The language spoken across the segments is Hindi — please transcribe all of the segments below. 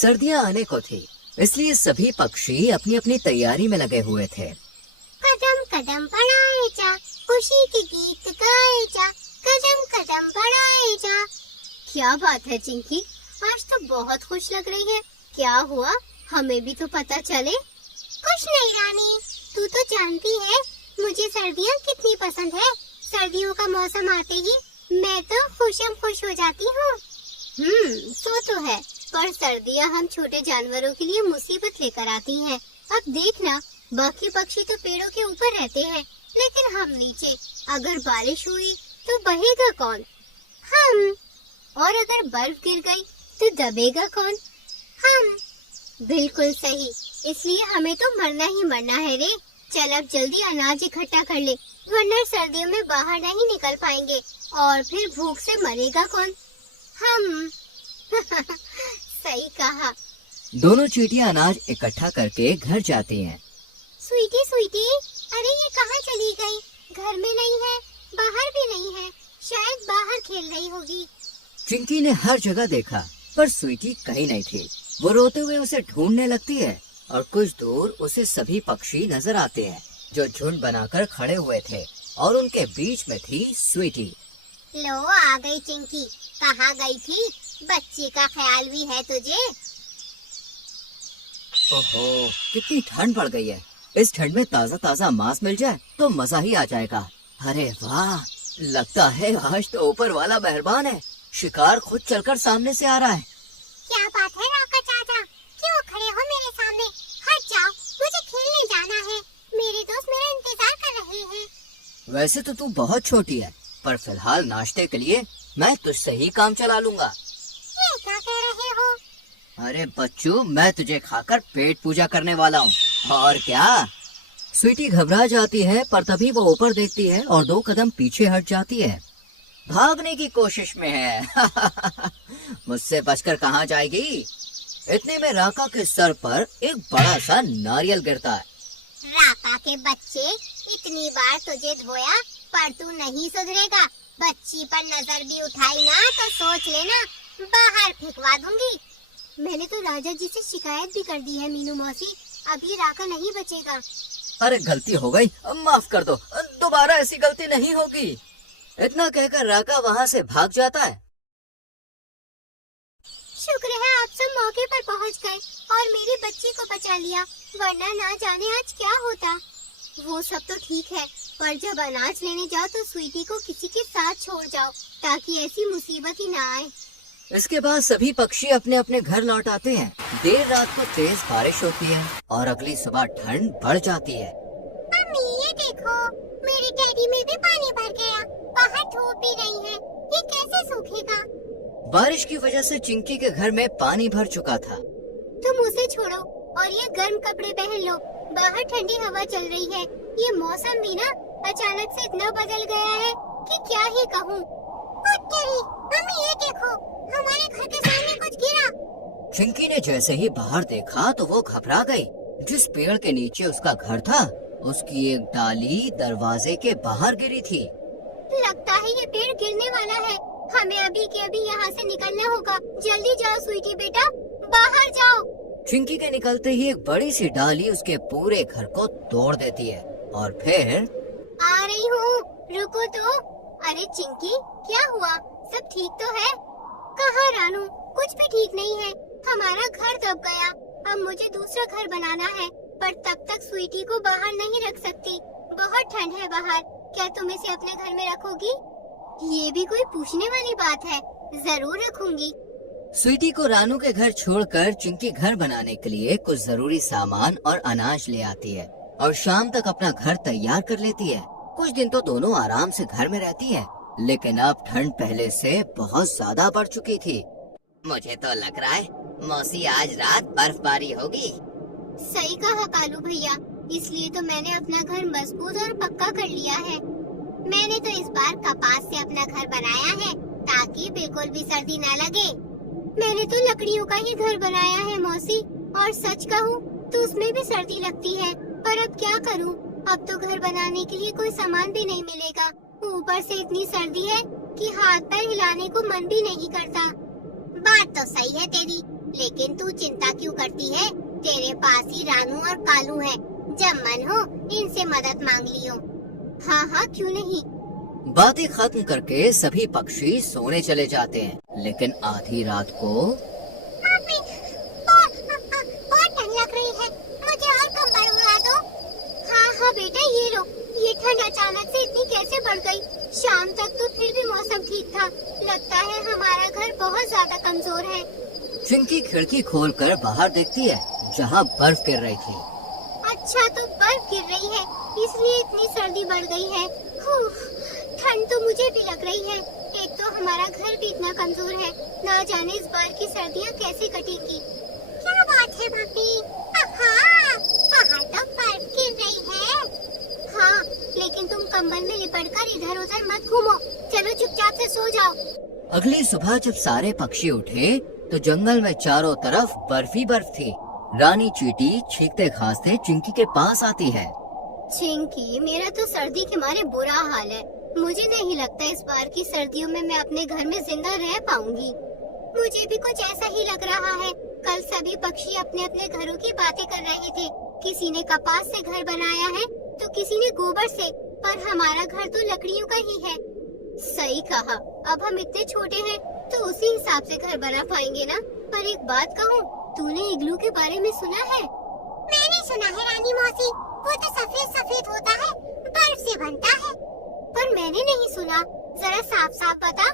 सर्दियाँ आने को थी, इसलिए सभी पक्षी अपनी अपनी तैयारी में लगे हुए थे। कदम कदम बढ़ाए जा, खुशी के गीत गाए जा, कदम कदम बढ़ाए जा। क्या बात है चिंकी, आज तो बहुत खुश लग रही है। क्या हुआ, हमें भी तो पता चले। कुछ नहीं रानी, तू तो जानती है मुझे सर्दियाँ कितनी पसंद है। सर्दियों का मौसम आते ही मैं तो खुशम खुश हो जाती हूँ। सो तो है, पर सर्दियाँ हम छोटे जानवरों के लिए मुसीबत लेकर आती हैं। अब देखना, बाकी पक्षी तो पेड़ों के ऊपर रहते हैं, लेकिन हम नीचे। अगर बारिश हुई तो बहेगा कौन? हम। और अगर बर्फ गिर गई तो दबेगा कौन? हम। बिल्कुल सही, इसलिए हमें तो मरना ही मरना है रे। चल अब जल्दी अनाज इकट्ठा कर ले, वरना सर्दियों में बाहर नहीं निकल पाएंगे और फिर भूख से मरेगा कौन? हम। सही कहा। दोनों चींटियां अनाज इकट्ठा करके घर जाती हैं। स्वीटी स्वीटी, अरे ये कहाँ चली गई? घर में नहीं है, बाहर भी नहीं है, शायद बाहर खेल रही होगी। चिंकी ने हर जगह देखा, पर स्वीटी कहीं नहीं थी। वो रोते हुए उसे ढूंढने लगती है और कुछ दूर उसे सभी पक्षी नजर आते हैं जो झुंड बनाकर खड़े हुए थे, और उनके बीच में थी स्वीटी। लो आ गई चिंकी, कहाँ गई थी? बच्ची का ख्याल भी है तुझे? ओहो, कितनी ठंड पड़ गई है। इस ठंड में ताज़ा ताज़ा मांस मिल जाए तो मजा ही आ जाएगा। अरे वाह, लगता है आज तो ऊपर वाला मेहरबान है। शिकार खुद चलकर सामने से आ रहा है। क्या बात है राका चाचा, क्यों खड़े हो मेरे सामने? हट जाओ, मुझे खेलने जाना है। मेरे दोस्त मेरा इंतजार कर रहे हैं। वैसे तो तू बहुत छोटी है, पर फिलहाल नाश्ते के लिए मैं तुझसे ही काम चला लूंगा। ये क्या कह रहे हो? अरे बच्चू, मैं तुझे खाकर पेट पूजा करने वाला हूँ। और क्या? स्वीटी घबरा जाती है, पर तभी वो ऊपर देखती है और 2 कदम पीछे हट जाती है। भागने की कोशिश में है। मुझसे बचकर कहाँ जाएगी? इतने में राका के सर पर एक बड़ा सा नारियल गिरता है। राका के बच्चे, इतनी बार तुझे धोया पर तू नहीं सुधरेगा। बच्ची पर नजर भी उठाई ना तो सोच लेना बाहर फेंकवा दूंगी। मैंने तो राजा जी से शिकायत भी कर दी है मीनू मौसी, अभी राका नहीं बचेगा। अरे गलती हो गई, माफ कर दो, दोबारा ऐसी गलती नहीं होगी। इतना कहकर राका वहाँ से भाग जाता है। शुक्र है आप सब मौके पर पहुँच गए और मेरी बच्ची को बचा लिया, वरना ना जाने आज क्या होता। वो सब तो ठीक है, पर जब अनाज लेने जाओ तो स्वीटी को किसी के साथ छोड़ जाओ, ताकि ऐसी मुसीबत ही ना आए। इसके बाद सभी पक्षी अपने अपने घर लौट आते हैं। देर रात को तेज बारिश होती है और अगली सुबह ठंड बढ़ जाती है। मम्मी ये देखो, मेरी टेडी में भी पानी भर गया, बाहर धूप भी नहीं है, ये कैसे सूखेगा? बारिश की वजह से चिंकी के घर में पानी भर चुका था। तुम उसे छोड़ो और ये गर्म कपड़े पहन लो, बाहर ठंडी हवा चल रही है। ये मौसम भी ना अचानक से इतना बदल गया है कि क्या ही कहूँ। मम्मी ये देखो, हमारे घर के सामने कुछ गिरा। चिंकी ने जैसे ही बाहर देखा तो वो घबरा गई। जिस पेड़ के नीचे उसका घर था, उसकी एक डाली दरवाजे के बाहर गिरी थी। लगता है ये पेड़ गिरने वाला है, हमें अभी के अभी यहाँ से निकलना होगा। जल्दी जाओ स्वीटी बेटा, बाहर जाओ। चिंकी के निकलते ही एक बड़ी सी डाली उसके पूरे घर को तोड़ देती है और फिर आ रही हूँ, रुको तो। अरे चिंकी, क्या हुआ? सब ठीक तो है? कहाँ रानू, कुछ भी ठीक नहीं है। हमारा घर दब गया, अब मुझे दूसरा घर बनाना है, पर तब तक स्वीटी को बाहर नहीं रख सकती। बहुत ठंड है बाहर, क्या तुम इसे अपने घर में रखोगी? ये भी कोई पूछने वाली बात है, जरूर रखूंगी। स्वीटी को रानू के घर छोड़कर चिंकी घर बनाने के लिए कुछ जरूरी सामान और अनाज ले आती है और शाम तक अपना घर तैयार कर लेती है। कुछ दिन तो दोनों आराम से घर में रहती है, लेकिन अब ठंड पहले से बहुत ज्यादा बढ़ चुकी थी। मुझे तो लग रहा है मौसी आज रात बर्फबारी होगी। सही कहा कालू भैया, इसलिए तो मैंने अपना घर मजबूत और पक्का कर लिया है। मैंने तो इस बार कपास से अपना घर बनाया है ताकि बिल्कुल भी सर्दी न लगे। मैंने तो लकड़ियों का ही घर बनाया है मौसी, और सच कहूँ तो उसमें भी सर्दी लगती है, पर अब क्या करूँ, अब तो घर बनाने के लिए कोई सामान भी नहीं मिलेगा। ऊपर से इतनी सर्दी है कि हाथ पैर हिलाने को मन भी नहीं करता। बात तो सही है तेरी, लेकिन तू चिंता क्यों करती है? तेरे पास ही रानू और कालू है। जब मन हो इनसे मदद मांग लियो। हाँ हाँ, क्यों नहीं। बातें खत्म करके सभी पक्षी सोने चले जाते हैं, लेकिन आधी रात को मम्मी, बहुत ठंड लग रही है, मुझे और कंबल उड़ा दो। हाँ हाँ बेटा, ये लो। ये ठंड अचानक से इतनी कैसे बढ़ गई? शाम तक तो फिर भी मौसम ठीक था। लगता है हमारा घर बहुत ज्यादा कमजोर है। चिंकी खिड़की खोलकर बाहर देखती है, जहाँ बर्फ गिर रही थी। अच्छा, तो बर्फ गिर रही है, इसलिए इतनी सर्दी बढ़ गई है। ठंड तो मुझे भी लग रही है। एक तो हमारा घर भी इतना कमजोर है, ना जाने इस बार की सर्दियाँ कैसे कटेंगी। क्या बात है मम्मी? बाहर तो बर्फ गिर रही है। हाँ, लेकिन तुम कंबल में लिपटकर इधर उधर मत घूमो। चलो चुपचाप से सो जाओ। अगली सुबह जब सारे पक्षी उठे तो जंगल में चारों तरफ बर्फ ही बर्फ थी। रानी चींटी चीखते खांसते चिंकी के पास आती है। चिंकी, मेरा तो सर्दी के मारे बुरा हाल है। मुझे नहीं लगता इस बार की सर्दियों में मैं अपने घर में जिंदा रह पाऊंगी। मुझे भी कुछ ऐसा ही लग रहा है। कल सभी पक्षी अपने अपने घरों की बातें कर रहे थे। किसी ने कपास से घर बनाया है तो किसी ने गोबर से, पर हमारा घर तो लकड़ियों का ही है। सही कहा, अब हम इतने छोटे हैं तो उसी हिसाब से घर बना पाएंगे ना। पर एक बात कहूँ, तूने इग्लू के बारे में सुना है? मैंने सुना है रानी मौसी, वो तो सफेद सफेद होता है, बर्फ से बनता है। पर मैंने नहीं सुना, जरा साफ साफ बता।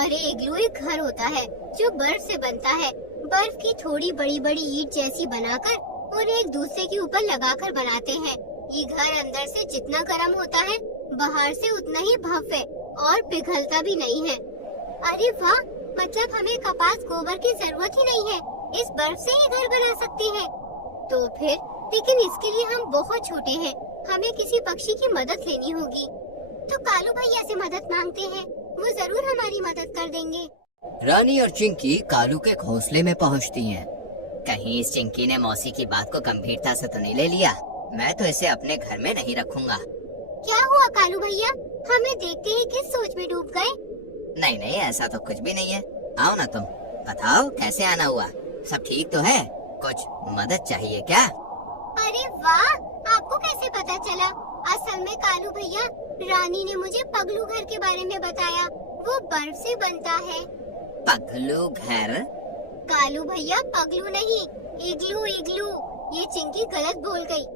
अरे इग्लू एक घर होता है जो बर्फ से बनता है। बर्फ की थोड़ी बड़ी बड़ी ईंट जैसी बनाकर और एक दूसरे के ऊपर लगाकर बनाते हैं। ये घर अंदर से जितना गर्म होता है, बाहर से उतना ही भव्य और पिघलता भी नहीं है। अरे वाह, मतलब हमें कपास गोबर की जरूरत ही नहीं है, इस बर्फ से ही घर बना सकते हैं। तो फिर, लेकिन इसके लिए हम बहुत छोटे हैं, हमें किसी पक्षी की मदद लेनी होगी। तो कालू भैया से मदद मांगते हैं, वो जरूर हमारी मदद कर देंगे। रानी और चिंकी कालू के घोंसले में पहुंचती हैं। कहीं इस चिंकी ने मौसी की बात को गंभीरता से तो नहीं ले लिया? मैं तो इसे अपने घर में नहीं रखूंगा। क्या हुआ कालू भैया? हमें देखते ही किस सोच में डूब गए? नहीं नहीं, ऐसा तो कुछ भी नहीं है। आओ ना तुम, बताओ कैसे आना हुआ? सब ठीक तो है? कुछ मदद चाहिए क्या? अरे वाह, आपको कैसे पता चला? असल में कालू भैया, रानी ने मुझे पगलू घर के बारे में बताया। वो बर्फ से बनता है। पगलू घर? कालू भैया, पगलू नहीं, इग्लू इग्लू। ये चिंकी गलत बोल गई।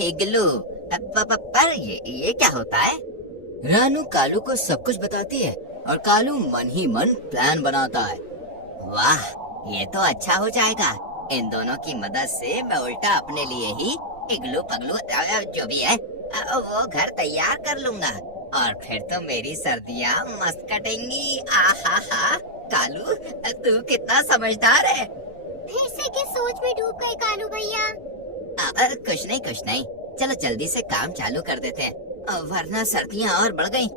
इग्लू? पर ये क्या होता है? रानू कालू को सब कुछ बताती है और कालू मन ही मन प्लान बनाता है। वाह, ये तो अच्छा हो जाएगा। इन दोनों की मदद से मैं उल्टा अपने लिए ही इग्लू पगलू जो भी है वो घर तैयार कर लूंगा और फिर तो मेरी सर्दियाँ मस्त कटेंगी। आहा, कालू तू कितना समझदार है। फिर से किस सोच में डूब गए कालू भैया? कुछ नहीं, चलो जल्दी से काम चालू कर देते हैं, वरना सर्दियाँ और बढ़ गयी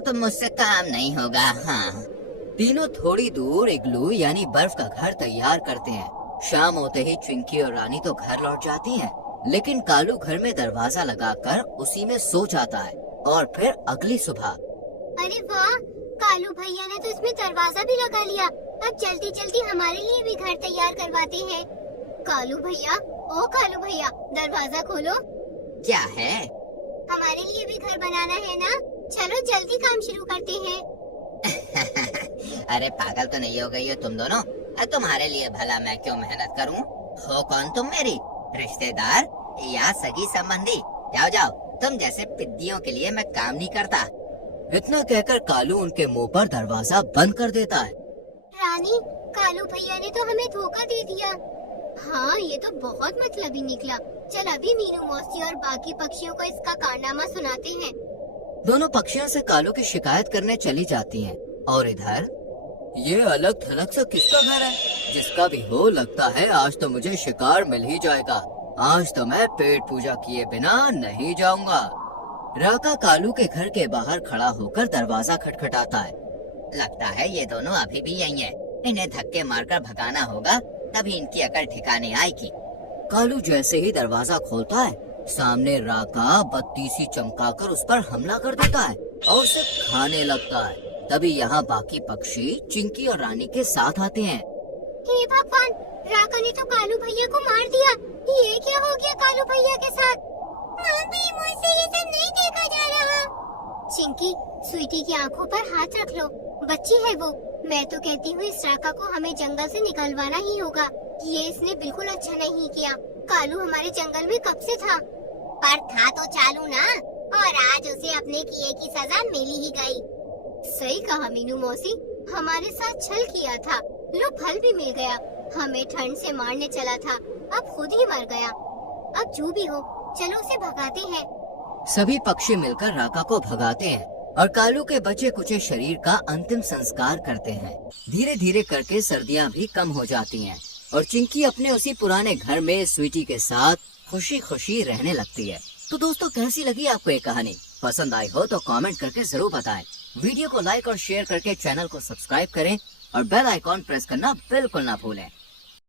तो मुझसे काम नहीं होगा। हाँ। तीनों थोड़ी दूर इग्लू यानी बर्फ का घर तैयार करते हैं। शाम होते ही चिंकी और रानी तो घर लौट जाती हैं, लेकिन कालू घर में दरवाजा लगाकर उसी में सो जाता है। और फिर अगली सुबह, अरे वाह, कालू भैया ने तो इसमें दरवाजा भी लगा लिया। अब जल्दी जल्दी हमारे लिए भी घर तैयार करवाते हैं। कालू भैया, ओ कालू भैया, दरवाजा खोलो। क्या है? हमारे लिए भी घर बनाना है ना, चलो जल्दी काम शुरू करते हैं। अरे पागल तो नहीं हो गई हो तुम दोनों? तुम्हारे लिए भला मैं क्यों मेहनत करूं? हो कौन तुम, मेरी रिश्तेदार या सगी संबंधी? जाओ, तुम जैसे पिद्दियों के लिए मैं काम नहीं करता। इतना कहकर कालू उनके मुंह पर दरवाजा बंद कर देता है। रानी, कालू भैया ने तो हमें धोखा दे दिया। हाँ, ये तो बहुत मतलबी निकला। चल अभी मीनू मौसी और बाकी पक्षियों को इसका कारनामा सुनाते हैं। दोनों पक्षियों से कालू की शिकायत करने चली जाती हैं। और इधर, ये अलग थलग सा किसका घर है? जिसका भी हो, लगता है आज तो मुझे शिकार मिल ही जाएगा। आज तो मैं पेट पूजा किए बिना नहीं जाऊंगा। राका कालू के घर के बाहर खड़ा होकर दरवाजा खटखटाता है। लगता है ये दोनों अभी भी यहीं हैं। इन्हें धक्के मारकर भगाना होगा, तभी इनकी अकल ठिकाने आएगी। कालू जैसे ही दरवाजा खोलता है, सामने राका बत्ती सी चमकाकर उस पर हमला कर देता है और उसे खाने लगता है। तभी यहाँ बाकी पक्षी चिंकी और रानी के साथ आते हैं। हे भगवान, राका ने तो कालू भैया को मार दिया। ये क्या हो गया कालू भैया के साथ? मम्मी, मुझसे ये सब नहीं देखा जा रहा। चिंकी, स्वीटी की आंखों पर हाथ रख लो, बच्ची है वो। मैं तो कहती हूँ इस राका को हमें जंगल से निकलवाना ही होगा। ये इसने बिल्कुल अच्छा नहीं किया। कालू हमारे जंगल में कब से था? पर था तो चालू ना, और आज उसे अपने किए की सजा मिल ही गई। सही कहा मीनू मौसी, हमारे साथ छल किया था, लो फल भी मिल गया। हमें ठंड से मारने चला था, अब खुद ही मर गया। अब जो भी हो, चलो उसे भगाते हैं। सभी पक्षी मिलकर राका को भगाते हैं और कालू के बचे कुचे शरीर का अंतिम संस्कार करते हैं। धीरे धीरे करके सर्दियाँ भी कम हो जाती हैं और चिंकी अपने उसी पुराने घर में स्वीटी के साथ खुशी खुशी रहने लगती है। तो दोस्तों, कैसी लगी आपको ये कहानी? पसंद आई हो तो कमेंट करके जरूर बताएं। वीडियो को लाइक और शेयर करके चैनल को सब्सक्राइब करें और बेल आइकॉन प्रेस करना बिल्कुल ना भूलें।